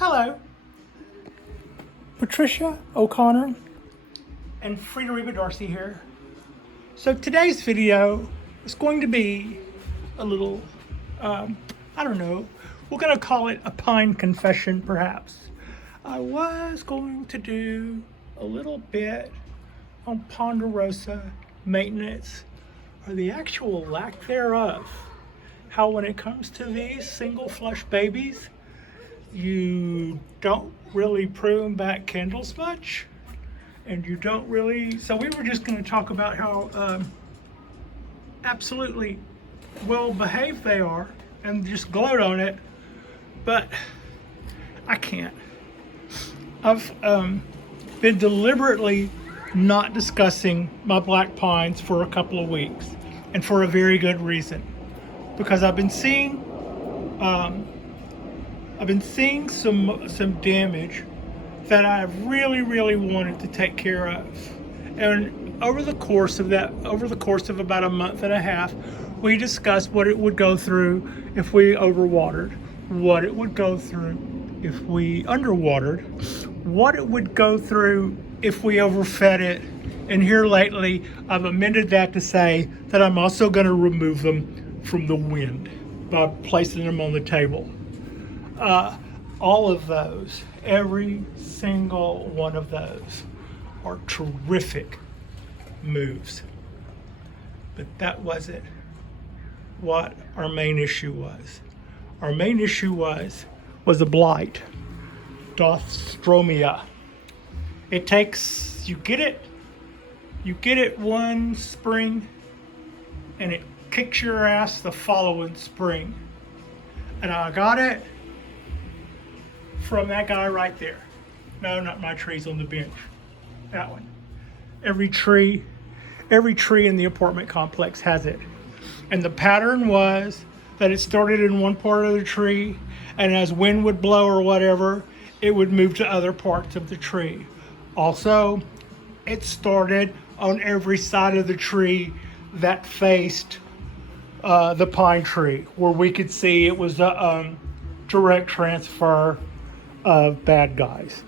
Hello, Patricia O'Connor and Frida Darcy here. So today's video is going to be a little, I don't know, we're going to call it a pine confession perhaps. I was going to do a little bit on Ponderosa maintenance, or the actual lack thereof. How when it comes to these single flush babies, you don't really prune back kindles much, and you don't really, so we were just going to talk about how absolutely well behaved they are and just gloat on it, but I can't. I've been deliberately not discussing my black pines for a couple of weeks, and for a very good reason, because I've been seeing some damage that I really wanted to take care of. And over the course of about a month and a half, we discussed what it would go through if we overwatered, what it would go through if we underwatered, what it would go through if we overfed it. And here lately, I've amended that to say that I'm also going to remove them from the wind by placing them on the table. All of those, every single one of those are terrific moves. But that wasn't what our main issue was. Our main issue was a blight, Dothistroma. It takes, you get it one spring and it kicks your ass the following spring. And I got it from that guy right there. No, not my trees on the bench. That one. Every tree in the apartment complex has it. And the pattern was that it started in one part of the tree, and as wind would blow or whatever, it would move to other parts of the tree. Also, it started on every side of the tree that faced the pine tree, where we could see it was a direct transfer of bad guys.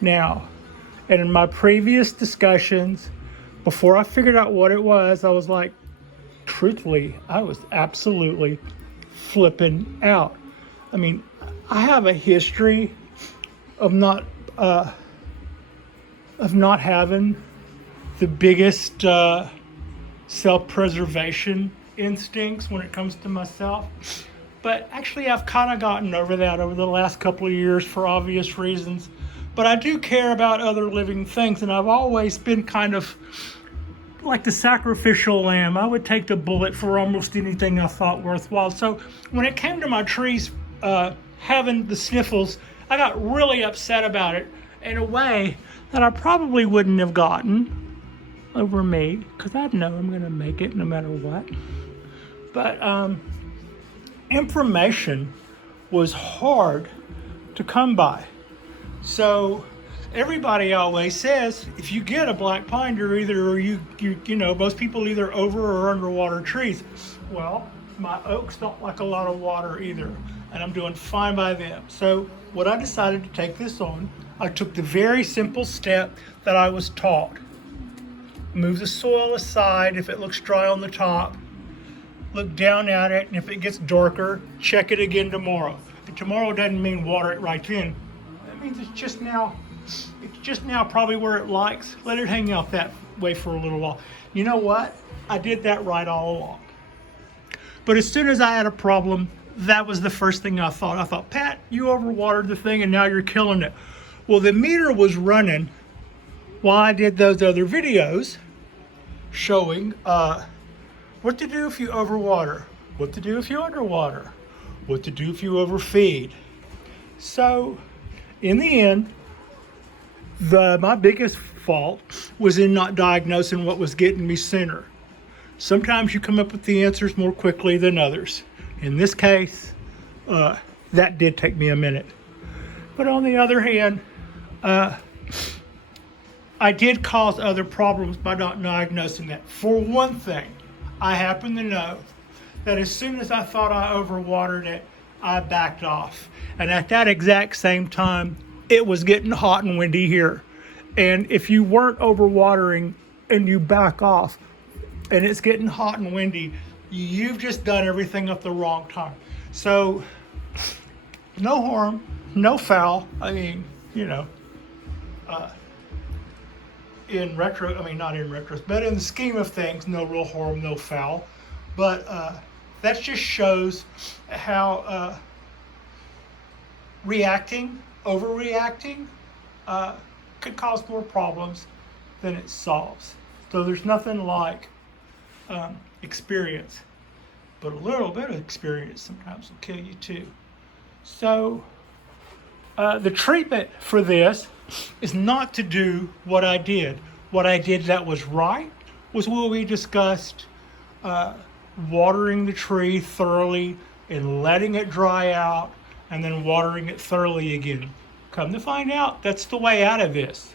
Now, and in my previous discussions, before I figured out what it was, I was like, truthfully, I was absolutely flipping out. I mean, I have a history of not having the biggest self-preservation instincts when it comes to myself. But actually, I've kind of gotten over that over the last couple of years for obvious reasons. But I do care about other living things, and I've always been kind of like the sacrificial lamb. I would take the bullet for almost anything I thought worthwhile. So when it came to my trees having the sniffles, I got really upset about it in a way that I probably wouldn't have gotten over me, because I know I'm going to make it no matter what. But information was hard to come by. So everybody always says, if you get a black pine, you know, most people either over or underwater trees. Well, my oaks don't like a lot of water either, and I'm doing fine by them. So what I decided to take this on, I took the very simple step that I was taught. Move the soil aside if it looks dry on the top. Look down at it, and if it gets darker, check it again tomorrow. And tomorrow doesn't mean water it right then. That means it's just now probably where it likes. Let it hang out that way for a little while. You know what? I did that right all along. But as soon as I had a problem, that was the first thing I thought. I thought, Pat, you overwatered the thing and now you're killing it. Well, the meter was running while I did those other videos showing what to do if you overwater, what to do if you underwater, what to do if you overfeed. So in the end, my biggest fault was in not diagnosing what was getting me sooner. Sometimes you come up with the answers more quickly than others. In this case, that did take me a minute. But on the other hand, I did cause other problems by not diagnosing that. For one thing, I happen to know that as soon as I thought I overwatered it, I backed off. And at that exact same time, it was getting hot and windy here. And if you weren't overwatering and you back off and it's getting hot and windy, you've just done everything at the wrong time. So no harm, no foul. I mean, you know, not in retro, but in the scheme of things, no real harm, no foul. But that just shows how overreacting could cause more problems than it solves. So there's nothing like experience, but a little bit of experience sometimes will kill you too. So the treatment for this is not to do what I did. What I did that was right was what we discussed, watering the tree thoroughly and letting it dry out and then watering it thoroughly again. Come to find out, that's the way out of this.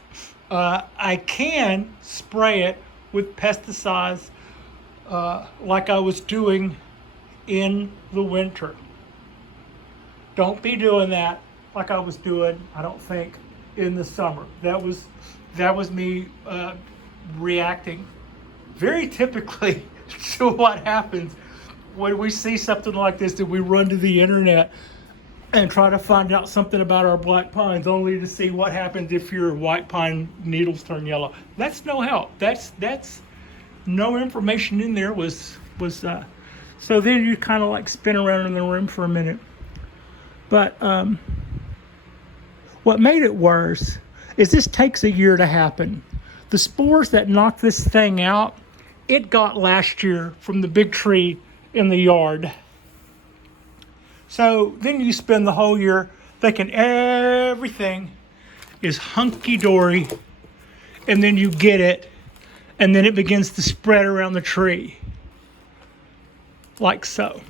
I can spray it with pesticides like I was doing in the winter. Don't be doing that like I was doing, I don't think, in the summer. That was me reacting very typically to what happens when we see something like this, that we run to the internet and try to find out something about our black pines, only to see what happens if your white pine needles turn yellow. That's no help. That's no information in there was so then you kind of like spin around in the room for a minute. But what made it worse is this takes a year to happen. The spores that knocked this thing out, it got last year from the big tree in the yard. So then you spend the whole year thinking everything is hunky-dory, and then you get it, and then it begins to spread around the tree, like so.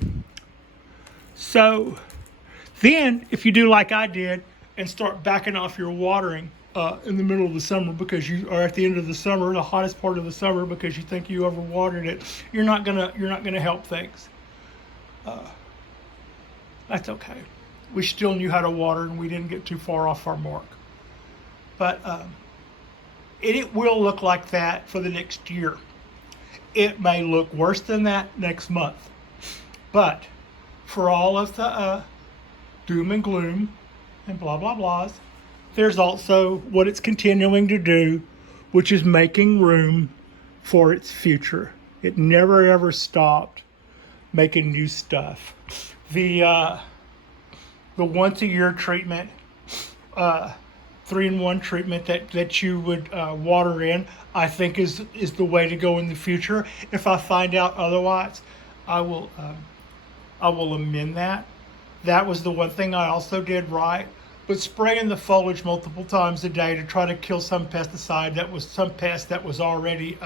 So then, if you do like I did and start backing off your watering in the middle of the summer, because you are at the end of the summer, the hottest part of the summer, because you think you overwatered it, you're not gonna help things. That's okay. We still knew how to water, and we didn't get too far off our mark. But it will look like that for the next year. It may look worse than that next month. But for all of the doom and gloom and blah, blah, blahs, there's also what it's continuing to do, which is making room for its future. It never ever stopped making new stuff. The once a year treatment, 3-in-1 treatment that you would water in, I think is the way to go in the future. If I find out otherwise, I will amend that. That was the one thing I also did right. But spraying the foliage multiple times a day to try to kill some pesticide that was some pest that was already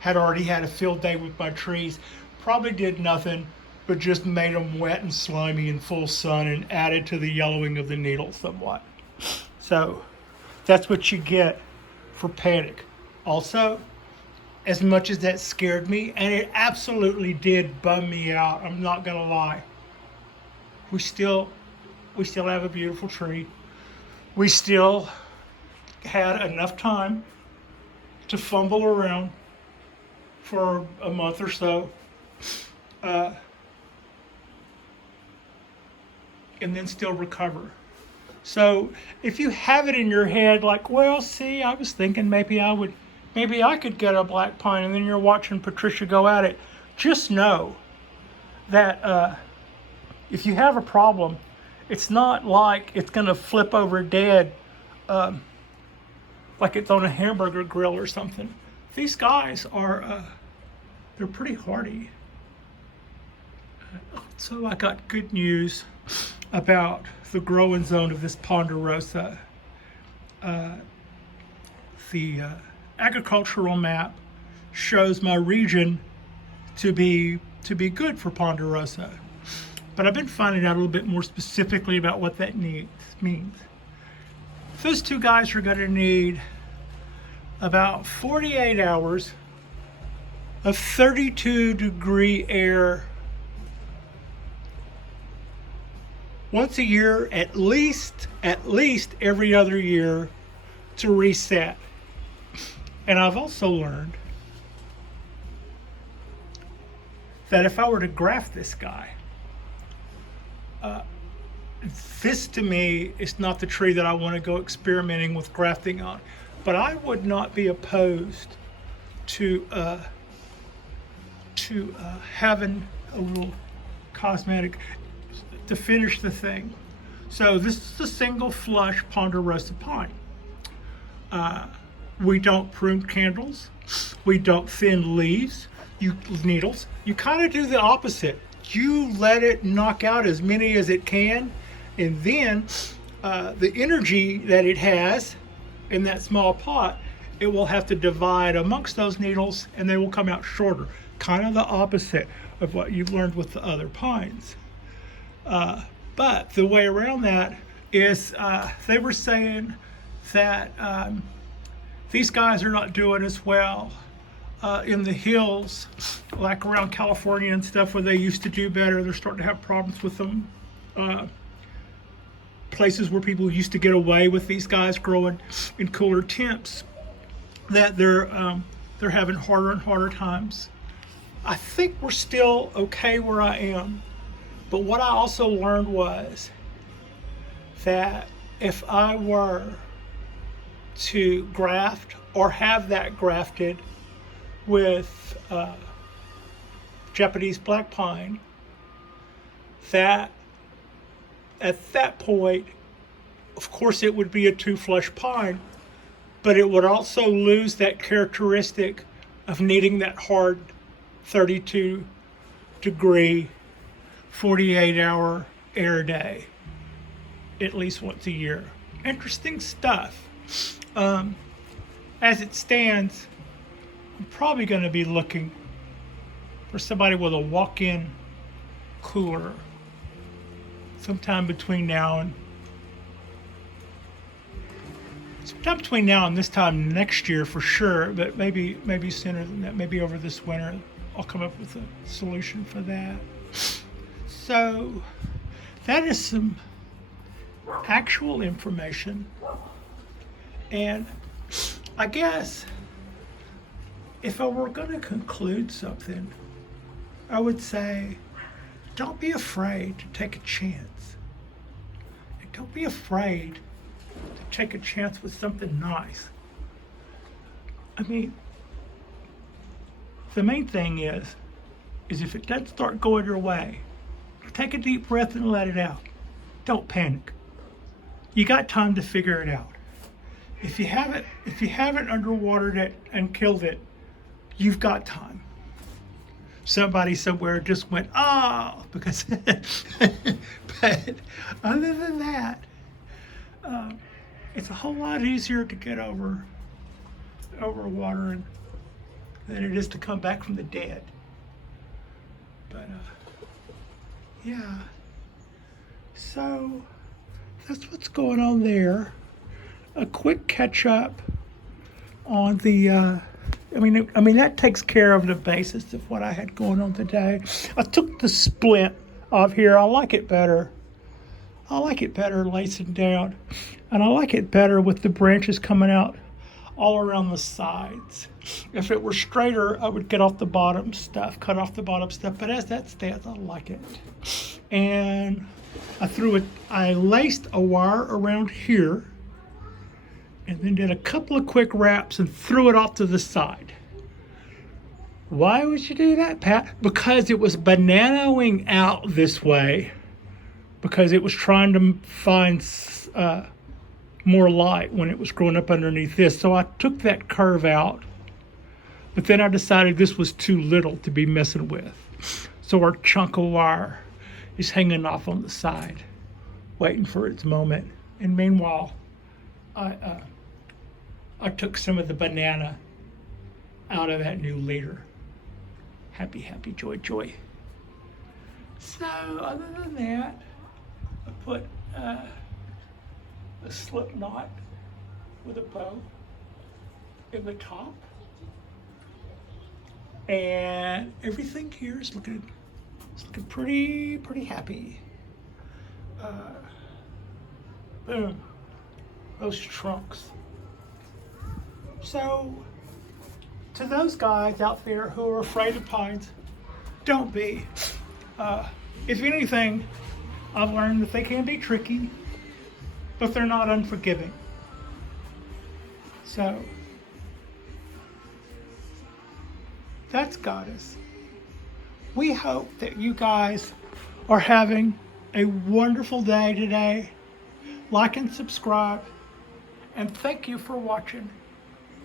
had a field day with my trees, probably did nothing but just made them wet and slimy in full sun and added to the yellowing of the needles somewhat. So that's what you get for panic. Also, as much as that scared me, and it absolutely did bum me out, I'm not gonna lie, we still have a beautiful tree. We still had enough time to fumble around for a month or so, and then still recover. So if you have it in your head like, well, see, I was thinking maybe I could get a black pine, and then you're watching Patricia go at it, just know that if you have a problem, it's not like it's going to flip over dead like it's on a hamburger grill or something. These guys are, they're pretty hardy. So I got good news about the growing zone of this Ponderosa. The agricultural map shows my region to be good for Ponderosa. But I've been finding out a little bit more specifically about what that means. Those two guys are going to need about 48 hours of 32-degree air once a year, at least every other year to reset. And I've also learned that if I were to graft this guy, this to me is not the tree that I want to go experimenting with grafting on. But I would not be opposed to having a little cosmetic to finish the thing. So this is a single flush Ponderosa pine. We don't prune candles. We don't thin leaves, needles. You kind of do the opposite. You let it knock out as many as it can, and then the energy that it has in that small pot, it will have to divide amongst those needles, and they will come out shorter. Kind of the opposite of what you've learned with the other pines. But the way around that is they were saying that these guys are not doing as well in the hills, like around California and stuff, where they used to do better. They're starting to have problems with them. Places where people used to get away with these guys growing in cooler temps, that they're having harder and harder times. I think we're still okay where I am, but what I also learned was that if I were to graft or have that grafted with Japanese black pine, that at that point, of course, it would be a two-flush pine, but it would also lose that characteristic of needing that hard 32-degree, 48-hour air day at least once a year. Interesting stuff. As it stands, I'm probably going to be looking for somebody with a walk-in cooler sometime between now and this time next year for sure, but maybe sooner than that. Maybe over this winter I'll come up with a solution for that. So that is some actual information, and I guess if I were going to conclude something, I would say don't be afraid to take a chance. And don't be afraid to take a chance with something nice. I mean, the main thing is if it doesn't start going your way, take a deep breath and let it out. Don't panic. You got time to figure it out. If you haven't underwatered it and killed it, you've got time. Somebody somewhere just went, oh, because, but other than that, it's a whole lot easier to get over watering than it is to come back from the dead. But, yeah. So, that's what's going on there. A quick catch up on the, I mean that takes care of the basis of what I had going on today. I took the splint off here. I like it better lacing down, and I like it better with the branches coming out all around the sides. If it were straighter, I would cut off the bottom stuff, but as that stands, I like it. And I laced a wire around here, and then did a couple of quick wraps and threw it off to the side. Why would you do that, Pat? Because it was bananaing out this way, because it was trying to find more light when it was growing up underneath this. So I took that curve out, but then I decided this was too little to be messing with. So our chunk of wire is hanging off on the side, waiting for its moment. And meanwhile, I took some of the banana out of that new leader. Happy, happy, joy, joy. So other than that, I put a slip knot with a bow in the top. And everything here is looking pretty happy. Boom. Those trunks. So, to those guys out there who are afraid of pines, don't be. If anything, I've learned that they can be tricky, but they're not unforgiving. So, that's Goddess. We hope that you guys are having a wonderful day today. Like and subscribe, and thank you for watching.